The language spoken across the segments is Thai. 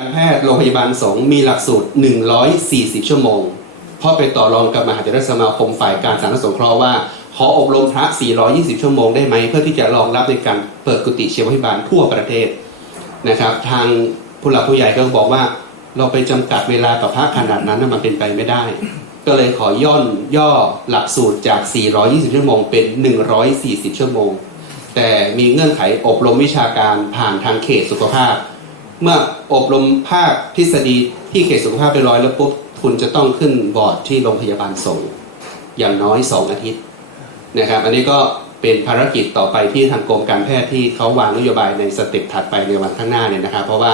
การแพทย์โรงพยาบาลสงฆ์มีหลักสูตร 140 ชั่วโมง เพราะไปต่อรองกับมหาเถรสมาคมฝ่ายการสาธารณสงเคราะห์ว่า ขออบรมพระ 420 ชั่วโมงได้ไหม เพื่อที่จะรองรับในการเปิดกุฏิเชียวพิบาลทั่วประเทศนะครับ ทางผู้หลักผู้ใหญ่ก็บอกว่า เราไปจำกัดเวลากับพระขนาดนั้นมันเป็นไปไม่ได้ ก็เลยขอย่อนย่อหลักสูตรจาก 420 ชั่วโมง เป็น 140 ชั่วโมง แต่มีเงื่อนไขอบรมวิชาการผ่านทางเขตสุขภาพ เมื่ออบรมภาคทฤษฎีที่เขตสุขภาพไปร้อยแล้วปุ๊บคุณจะต้องขึ้นบอร์ดที่โรงพยาบาลส่งอย่างน้อย 2 อาทิตย์นะครับ อันนี้ก็เป็นภารกิจต่อไปที่ทางกรมการแพทย์ที่เขาวางนโยบายในสเต็ปถัดไปในวันข้างหน้าเนี่ยนะครับ เพราะว่า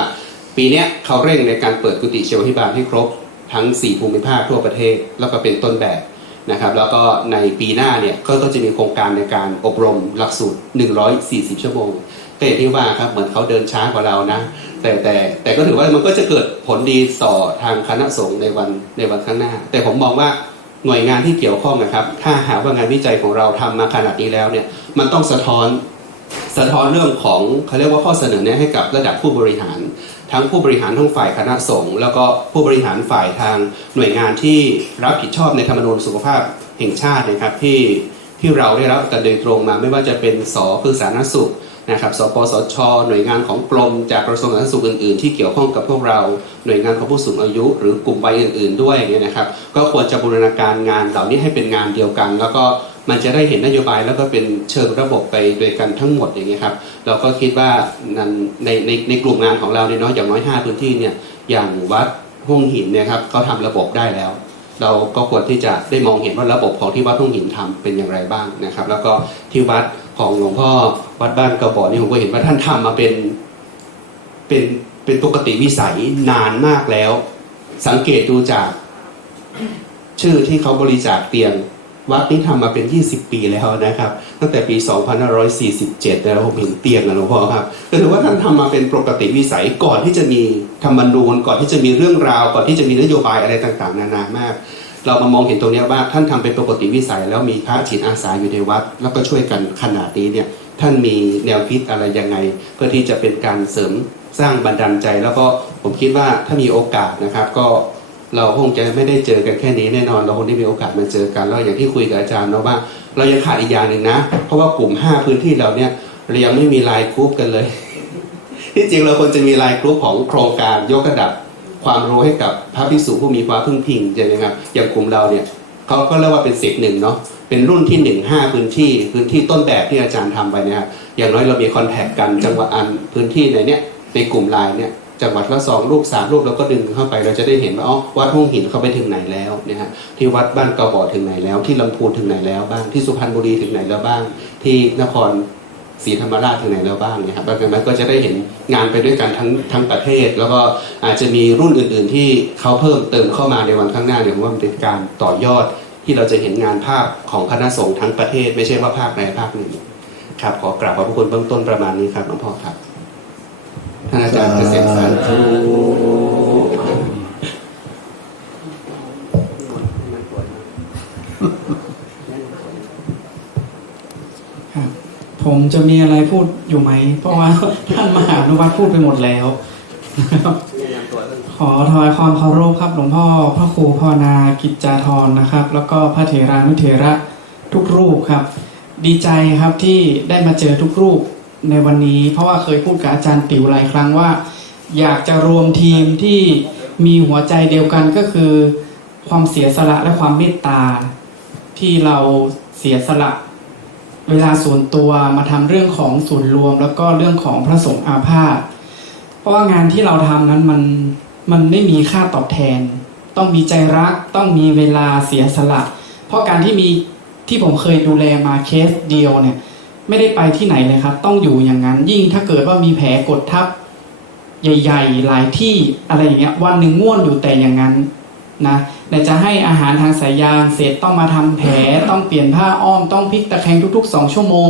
ปีนี้เขาเร่งในการเปิดกุฏิเชีวพิบาลให้ครบทั้ง 4 ภูมิภาคทั่วประเทศแล้วก็เป็นต้นแบบนะครับแล้วก็ในปีหน้าเนี่ยก็ก็จะมีโครงการในการอบรมหลักสูตร 140 ชั่วโมงแต่อย่างที่ว่าครับเหมือนเขาเดินช้ากว่าเรานะ แต่แต่แต่ก็ถือว่ามันก็จะเกิดผลดีต่อทางคณะสงฆ์ในวันในวันข้างหน้า แต่ผมมองว่าหน่วยงานที่เกี่ยวข้องนะครับ ถ้าหากว่างานวิจัยของเราทำมาขนาดนี้แล้วเนี่ยมันต้องสะท้อนสะท้อนเรื่องของเขาเรียกว่าข้อเสนอแนะให้กับระดับผู้บริหาร ทั้งผู้บริหารทั้งฝ่ายคณะสงฆ์แล้วก็ผู้บริหารฝ่ายทางหน่วยงานที่รับผิดชอบในธรรมนูญสุขภาพแห่งชาตินะครับที่ที่เราได้รับกันโดยตรงมาไม่ว่าจะเป็นสคือสาธารณสุข นะครับสปสช หน่วยงานของกรมจากกระทรวงสาธารณสุขอื่นๆ ที่เกี่ยวข้องกับพวกเรา หน่วยงานของผู้สูงอายุ หรือกลุ่มวัยอื่น ๆ ด้วยเนี่ยนะครับ ก็ควรจะบูรณาการงานเหล่านี้ให้เป็นงานเดียวกัน แล้วก็มันจะได้เห็นนโยบายแล้วก็เป็นเชิงระบบไปโดยกันทั้งหมดอย่างเงี้ยครับ เราก็คิดว่านั้นในในในกลุ่มงานของเราเนี่ยเนาะอย่างน้อย 5 พื้นที่เนี่ยอย่างวัดห้องหินเนี่ยครับเขาทำระบบได้แล้วเราก็ควรที่จะได้มองเห็นว่าระบบของที่วัดทุ่งหินทำเป็นอย่างไรบ้างนะครับ แล้วก็ที่วัด ของหลวงพ่อวัดบ้านกระบอกนี่ผมก็เห็นว่าท่านทำมาเป็นเป็นเป็นปกติวิสัยนานมากแล้ว สังเกตดูจาก ชื่อที่เขาบริจาคเตียงวัดนี้ทำมาเป็น 20 ปีแล้วนะครับ ตั้งแต่ปี 2547 แล้วผมเห็นเตียงนะหลวงพ่อครับก็ถือว่าท่านทำมาเป็นปกติวิสัยก่อนที่จะมีธรรมนูญก่อนที่จะมีเรื่องราว ก่อนที่จะมีนโยบายอะไรต่างๆ นานามาก เรามามองเห็นตรงนี้ว่าท่านทำเป็นปกติวิสัย แล้วมีพระจิตอาสาอยู่ในวัด แล้วก็ช่วยกันขนาดนี้เนี่ยท่านมีแนวคิดอะไรยังไง เพื่อที่จะเป็นการเสริมสร้างบันดาลใจ แล้วก็ผมคิดว่าถ้ามีโอกาสนะครับ ก็เราคงจะไม่ได้เจอกันแค่นี้แน่นอน เราคงได้มีโอกาสมาเจอกันแล้วอย่างที่คุยกับอาจารย์เนาะว่า เรายังขาดอีกอย่างหนึ่งนะ เพราะว่ากลุ่ม 5 พื้นที่เราเนี่ยเรายังไม่มีไลน์กรุ๊ปกันเลย ที่จริงเราควรจะมีไลน์กรุ๊ปของโครงการยกระดับ ความรู้ให้กับพระภิกษุผู้มีความพึ่งพิงใช่ไหมครับอย่างกลุ่มเราเนี่ยเขาก็เรียกว่าเป็นเสกหนึ่งเนาะเป็นรุ่นที่หนึ่งห้าพื้นที่พื้นที่ต้นแบบที่อาจารย์ทำไปเนี่ยอย่างน้อยเรามีคอนแทคกันจังหวัดอันพื้นที่ในเนี้ยในกลุ่มไลน์เนี่ยจังหวัดละสองรูปสามรูปเราก็ดึงเข้าไป เราจะได้เห็นว่าอ๋อวัดห้องหินเขาไปถึงไหนแล้วเนี่ยฮะที่วัดบ้านกระบอกถึงไหนแล้ว ที่ลำพูนถึงไหนแล้วบ้างที่สุพรรณบุรีถึงไหนแล้วบ้าง ที่นคร ศรีธรรมราชถึงไหนแล้วบ้างนี่ยครับดังนั้นก็จะได้เห็นงานไปด้วยกันทั้งทั้งประเทศ แล้วก็อาจจะมีรุ่นอื่น ๆ ที่เขาเพิ่มเติมเข้ามาในวันข้างหน้าเนี่ยผมว่ามันเป็นการต่อยอดที่เราจะเห็นงานภาพของคณะสงฆ์ทั้งประเทศ ไม่ใช่ว่าภาคใดภาคหนึ่งครับขอกราบขอบพระคุณเบื้องต้นประมาณนี้ครับหลวงพ่อครับท่านอาจารย์เกษมสันต์ครั ผมจะมีอะไรพูดอยู่ไหม เพราะว่าท่านมหานุวัตพูดไปหมดแล้ว ขอถวายความเคารพครับหลวงพ่อ พระครูพ่อนากิจจาธรนะครับ แล้วก็พระเถรานุเถระทุกรูปครับ ดีใจครับที่ได้มาเจอทุกรูปในวันนี้ เพราะว่าเคยพูดกับอาจารย์ติ๋วหลายครั้งว่า อยากจะรวมทีมที่มีหัวใจเดียวกันก็คือ ความเสียสละและความเมตตาที่เราเสียสละ เวลาส่วนตัวมาทำเรื่องของส่วนรวม แล้วก็เรื่องของพระสงฆ์อาพาธเพราะว่างานที่เราทำนั้นมันมันไม่มีค่าตอบแทน ต้องมีใจรักต้องมีเวลาเสียสละ เพราะการที่มีที่ผมเคยดูแลมาเคสเดียวเนี่ยไม่ได้ไปที่ไหนเลยครับ ต้องอยู่อย่างนั้น ยิ่งถ้าเกิดว่ามีแผลกดทับ ใหญ่ ๆ หลายที่อะไรอย่างเงี้ยวันหนึ่งง่วนอยู่แต่อย่างนั้น นะแต่จะให้อาหารทางสายยางเสร็จต้องมาทำแผลต้องเปลี่ยนผ้าอ้อมต้องพลิกตะแคงทุกๆสองชั่วโมง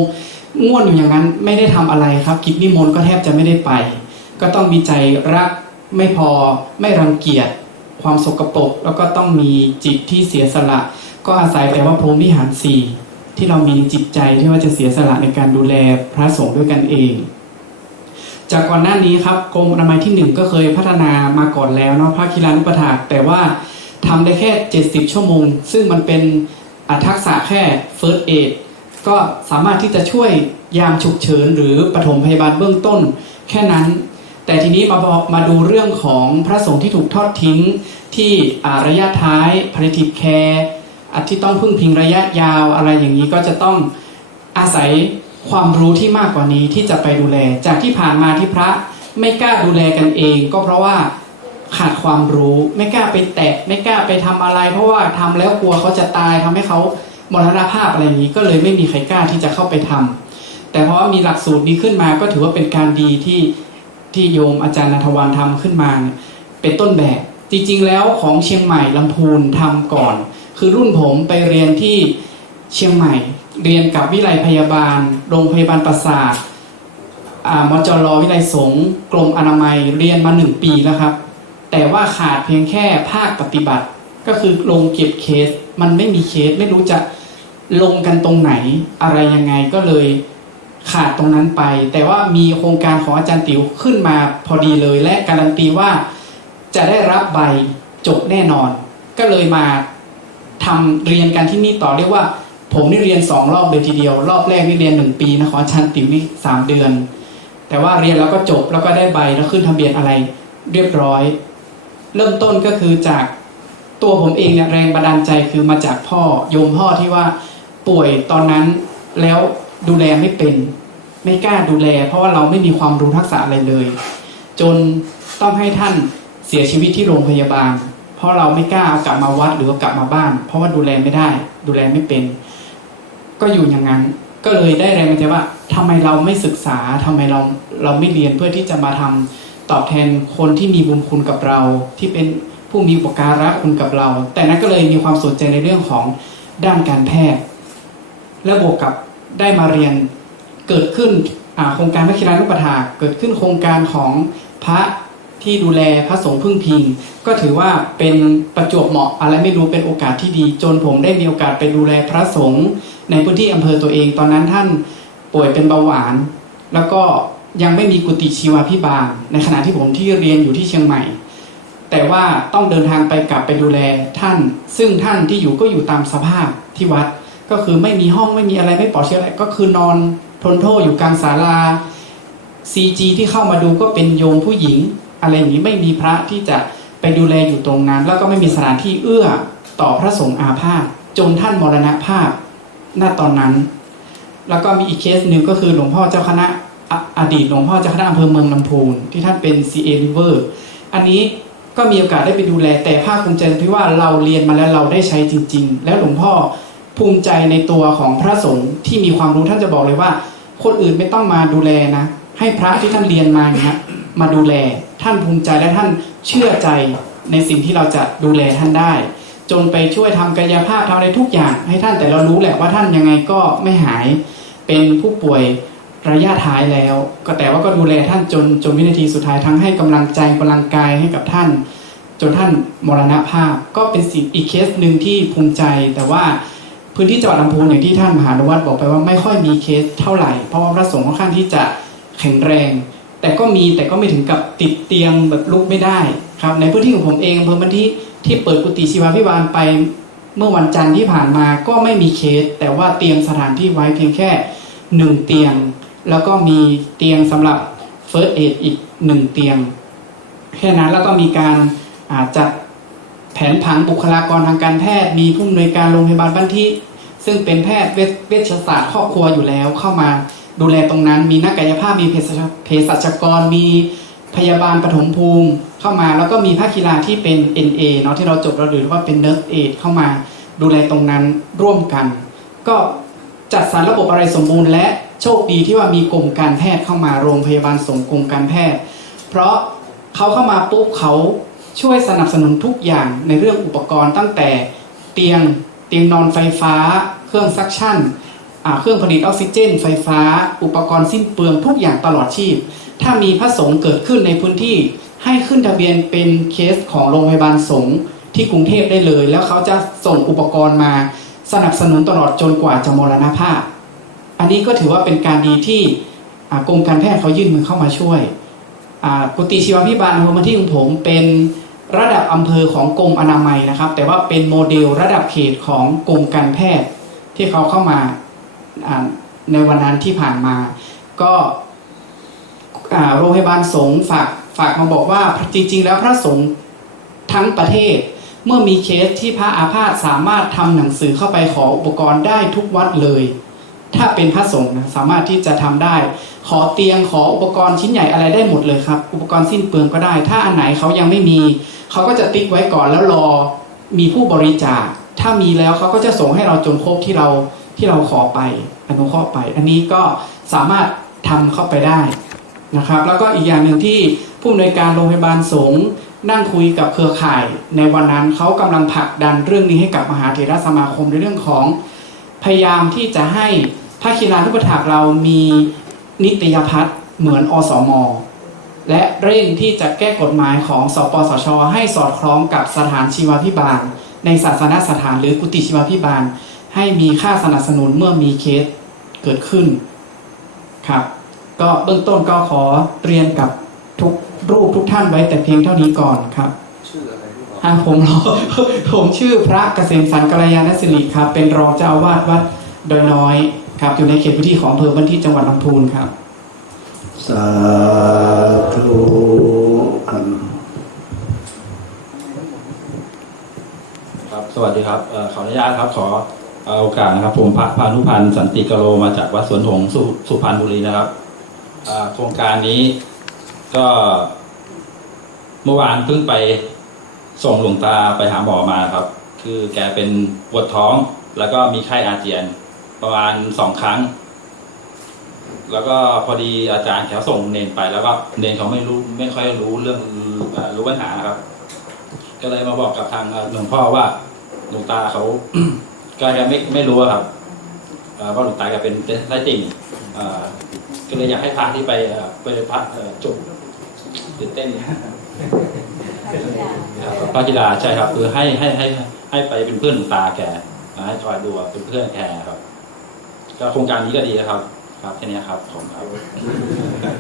ง่วนอยู่อย่างนั้นไม่ได้ทำอะไรครับ กิจนิมนต์ก็แทบจะไม่ได้ไป ก็ต้องมีใจรักไม่พอไม่รังเกียจความสกปรกแล้วก็ต้องมีจิตที่เสียสละ ก็อาศัยแต่ว่าพรหมวิหารสี่ที่เรามีจิตใจที่ว่าจะเสียสละในการดูแลพระสงฆ์ด้วยกันเอง จากก่อนหน้านี้ครับกรมอนามัยที่หนึ่งก็เคยพัฒนามาก่อนแล้วเนาะภาคกีฬานุปถากแต่ว่า ทำได้แค่ 70 ชั่วโมง ซึ่งมันเป็นอะทักษะแค่ first aid ก็สามารถที่จะช่วยยามฉุกเฉินหรือปฐมพยาบาลเบื้องต้นแค่นั้น แต่ทีนี้มาบอกมาดูเรื่องของพระสงฆ์ที่ถูกทอดทิ้งที่ระยะท้าย palliative care ที่ต้องพึ่งพิงระยะยาวอะไรอย่างนี้ก็จะต้องอาศัยความรู้ที่มากกว่านี้ที่จะไปดูแล จากที่ผ่านมาที่พระไม่กล้าดูแลกันเอง ก็เพราะว่า ขาดความรู้ ไม่กล้าไปแตะ ไม่กล้าไปทำอะไร เพราะว่าทำแล้วกลัวเขาจะตายทำให้เขามรณภาพอะไรอย่างนี้ ก็เลยไม่มีใครกล้าที่จะเข้าไปทำแต่เพราะว่ามีหลักสูตรนี้ขึ้นมาก็ถือว่าเป็นการดีที่ที่โยมอาจารย์นทวันทำขึ้นมา เป็นต้นแบบ จริง ๆ แล้วของเชียงใหม่ลำพูนทำก่อน คือรุ่นผมไปเรียนที่เชียงใหม่ เรียนกับวิไลพยาบาล โรงพยาบาลประสาทมจรวิไลสงฆ์กรมอนามัยเรียนมาหนึ่งปีแล้วครับ แต่ว่าขาดเพียงแค่ภาคปฏิบัติ ก็คือลงเก็บเคส มันไม่มีเคสไม่รู้จะลงกันตรงไหนอะไรยังไงก็เลยขาดตรงนั้นไป แต่ว่ามีโครงการของอาจารย์ติ๋วขึ้นมาพอดีเลย และการันตีว่าจะได้รับใบจบแน่นอน ก็เลยมาทำเรียนกันที่นี่ต่อเรียกว่า ผมนี่เรียนสองรอบเลยทีเดียว รอบแรกนี่เรียนหนึ่งปีนะขออาจารย์ติ๋วนี่สามเดือน แต่ว่าเรียนแล้วก็จบแล้วก็ได้ใบแล้วขึ้นทะเบียนอะไรเรียบร้อย เริ่มต้นก็คือจากตัวผมเองเนี่ยแรงบันดาลใจคือมาจากพ่อโยมพ่อที่ว่าป่วยตอนนั้นแล้วดูแลไม่เป็น ไม่กล้าดูแล เพราะว่าเราไม่มีความรู้ทักษะอะไรเลย จนต้องให้ท่านเสียชีวิตที่โรงพยาบาล เพราะเราไม่กล้าเอากลับมาวัดหรือเอากลับมาบ้าน เพราะว่าดูแลไม่ได้ ดูแลไม่เป็น ก็อยู่อย่างนั้น ก็เลยได้แรงบันดาลใจว่าทำไมเราไม่ศึกษาทำไมเราเราไม่เรียนเพื่อที่จะมาทำ ตอบแทนคนที่มีบุญคุณกับเรา ที่เป็นผู้มีอุปการะคุณกับเรา แต่นั้นก็เลยมีความสนใจในเรื่องของด้านการแพทย์ และบวกกับได้มาเรียนเกิดขึ้นโครงการพระคิรานุปถากเกิดขึ้นโครงการของพระที่ดูแลพระสงฆ์พึ่งพิง ก็ถือว่าเป็นประจวบเหมาะอะไรไม่รู้เป็นโอกาสที่ดี จนผมได้มีโอกาสไปดูแลพระสงฆ์ในพื้นที่อำเภอตัวเอง ตอนนั้นท่านป่วยเป็นเบาหวาน แล้วก็ ยังไม่มีกุฏิชีวาพิบาล ในขณะที่ผมที่เรียนอยู่ที่เชียงใหม่ แต่ว่าต้องเดินทางไปกลับไปดูแลท่าน ซึ่งท่านที่อยู่ก็อยู่ตามสภาพที่วัด ก็คือไม่มีห้องไม่มีอะไรไม่ปลอดเชื้ออะไรก็คือนอนทนโทษอยู่กลางศาลา CG ที่เข้ามาดูก็เป็นโยมผู้หญิง อะไรอย่างนี้ไม่มีพระที่จะไปดูแลอยู่ตรงนั้น แล้วก็ไม่มีสถานที่เอื้อต่อพระสงฆ์อาพาธจนท่านมรณภาพณตอนนั้น แล้วก็มีอีกเคสหนึ่งก็คือหลวงพ่อเจ้าคณะ อดีตหลวงพ่อเจ้าคณะอำเภอเมืองลำพูนที่ท่านเป็น CA River อันนี้ก็มีโอกาสได้ไปดูแลแต่ภาคภูมิใจที่ว่าเราเรียนมาแล้วเราได้ใช้จริง ๆ แล้วหลวงพ่อภูมิใจในตัวของพระสงฆ์ที่มีความรู้ท่านจะบอกเลยว่า คนอื่นไม่ต้องมาดูแลนะ ให้พระที่ท่านเรียนมาเงี้ยมาดูแลท่านภูมิใจและท่านเชื่อใจในสิ่งที่เราจะดูแลท่านได้ จนไปช่วยทำกายภาพทำอะไรทุกอย่างให้ท่านแต่เรารู้แหละว่าท่านยังไงก็ไม่หายเป็นผู้ป่วย ระยะท้ายแล้ว ก็แต่ว่าก็ดูแลท่านจนจนวินาทีสุดท้ายทั้งให้กำลังใจกำลังกายให้กับท่าน จนท่านมรณภาพ ก็เป็นสิ่งอีกเคสหนึ่งที่ภูมิใจ แต่ว่าพื้นที่จังหวัดลำพูนอย่างที่ท่านมหานวัตบอกไปว่าไม่ค่อยมีเคสเท่าไหร่ เพราะว่าพระสงฆ์ค่อนข้างที่จะแข็งแรง แต่ก็มีแต่ก็ไม่ถึงกับติดเตียงแบบลุกไม่ได้ครับในพื้นที่ของผมเองอำเภอบันที่ที่เปิดกุฏิชีวาพิบาลไปเมื่อวันจันทร์ที่ผ่านมาก็ไม่มีเคส แต่ว่าเตรียมสถานที่ไว้เพียงแค่หนึ่งเตียง แล้วก็มีเตียงสำหรับเฟิร์สเอดอีกหนึ่งเตียง แค่นั้นแล้วก็มีการอาจัดแผนผังบุคลากรทางการแพทย์ มีผู้อำนวยการโรงพยาบาลบ้านที่ ซึ่งเป็นแพทย์เวชศาสตร์ครอบครัวอยู่แล้วเข้ามาดูแลตรงนั้น มีนักกายภาพมีเภสัชเภสัชกร มีพยาบาลปฐมภูมิเข้ามา แล้วก็มีภาคกีฬาที่เป็น NA เนาะที่เราจบเราหรือว่าเป็น Nurse Aid เข้ามาดูแลตรงนั้นร่วมกัน ก็ จัดสรรระบบอะไรสมบูรณ์และโชคดีที่ว่ามีกรมการแพทย์เข้ามาโรงพยาบาลสงกรมการแพทย์ เพราะเขาเข้ามาปุ๊บเขาช่วยสนับสนุนทุกอย่างในเรื่องอุปกรณ์ตั้งแต่เตียงเตียงนอนไฟฟ้า เครื่องซักชั่นเครื่องผลิตออกซิเจน ไฟฟ้า อุปกรณ์สิ้นเปลืองทุกอย่างตลอดชีพ ถ้ามีพระสงฆ์เกิดขึ้นในพื้นที่ให้ขึ้นทะเบียนเป็นเคสของโรงพยาบาลสงฆ์ที่กรุงเทพได้เลย แล้วเขาจะส่งอุปกรณ์มา สนับสนุนตลอดจนกว่าจะมรณภาพ อันนี้ก็ถือว่าเป็นการดีที่กรมการแพทย์เขายื่นมือเข้ามาช่วยกุฏิชีวพิบาลอำเภอมาที่ของผมเป็นระดับอำเภอของกรมอนามัยนะครับ แต่ว่าเป็นโมเดลระดับเขตของกรมการแพทย์ที่เขาเข้ามาในวันนั้นที่ผ่านมา ก็โรงพยาบาลสงฆ์ฝากฝากมาบอกว่าจริง ๆ แล้วพระสงฆ์ทั้งประเทศ เมื่อมีเคสที่พระอาพาธสามารถทำหนังสือเข้าไปขออุปกรณ์ได้ทุกวัดเลย ถ้าเป็นพระสงฆ์นะสามารถที่จะทำได้ ขอเตียงขออุปกรณ์ชิ้นใหญ่อะไรได้หมดเลยครับ อุปกรณ์สิ้นเปลืองก็ได้ ถ้าอันไหนเขายังไม่มี เขาก็จะติ๊กไว้ก่อนแล้วรอมีผู้บริจาค ถ้ามีแล้วเขาก็จะส่งให้เราจนครบที่เราที่เราขอไปอนุเคราะห์ไป อันนี้ก็สามารถทำเข้าไปได้นะครับ แล้วก็อีกอย่างหนึ่งที่ผู้อำนวยการโรงพยาบาลสงฆ์ นั่งคุยกับเครือข่ายในวันนั้นเขากำลังผลักดันเรื่องนี้ให้กับมหาเถรสมาคมในเรื่องของพยายามที่จะให้ภาคีลานุปถากเรามีนิตยพัฒน์เหมือนอสม และเร่งที่จะแก้กฎหมายของสปสช ให้สอดคล้องกับสถานชีวพิบาล ในศาสนสถานหรือกุฏิชีวพิบาล ให้มีค่าสนับสนุนเมื่อมีเคสเกิดขึ้นครับ ก็เบื้องต้นก็ขอเรียนกับ ทุกรูปทุกท่านไว้แต่เพียงเท่านี้ก่อนครับชื่ออะไรที่บอกอ่าผมรอผมชื่อพระเกษมสันกัลยาณสิริครับ เป็นรองเจ้าอาวาสวัดดอยน้อยครับอยู่ในเขตพื้นที่ของอำเภอบันที่จังหวัดลำพูนครับ สาธุอันครับ สวัสดีครับเอ่อขออนุญาตครับ ขอเอาโอกาสนะครับ ผมพระพานุพันธ์สันติกโลมาจากวัดสวนหงส์สุสุพรรณบุรีนะครับอ่าโครงการนี้ ก็เมื่อวานเพิ่งไปส่งหลวงตาไปหาหมอมาครับ คือแกเป็นปวดท้อง แล้วก็มีไข้อาเจียน ประมาณสองครั้ง แล้วก็พอดีอาจารย์เขาส่งเนนไปแล้วก็เนนเขาไม่รู้ไม่ค่อยรู้เรื่องรู้ปัญหาครับ ก็เลยมาบอกกับทางหลวงพ่อว่าหลวงตาเขาก็ยังไม่ไม่รู้ครับเอ่อเพราะหลวงตาแกเป็นได้จริงก็เลยอยากให้พระที่ไปเอ่อไปพระจบ ตื่นเต้นครับพระกีฬาใช่ครับ คือให้ให้ให้ให้ไปเป็นเพื่อนหลวงตาแกอ่าให้คอยดูเป็นเพื่อนแกครับ ก็โครงการนี้ก็ดีนะครับ ครับแค่นี้ครับขอบคุณครับ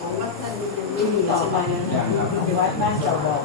ของวัดท่านยังไม่มีต่อไปนะวัดบ้านเจ้าบอก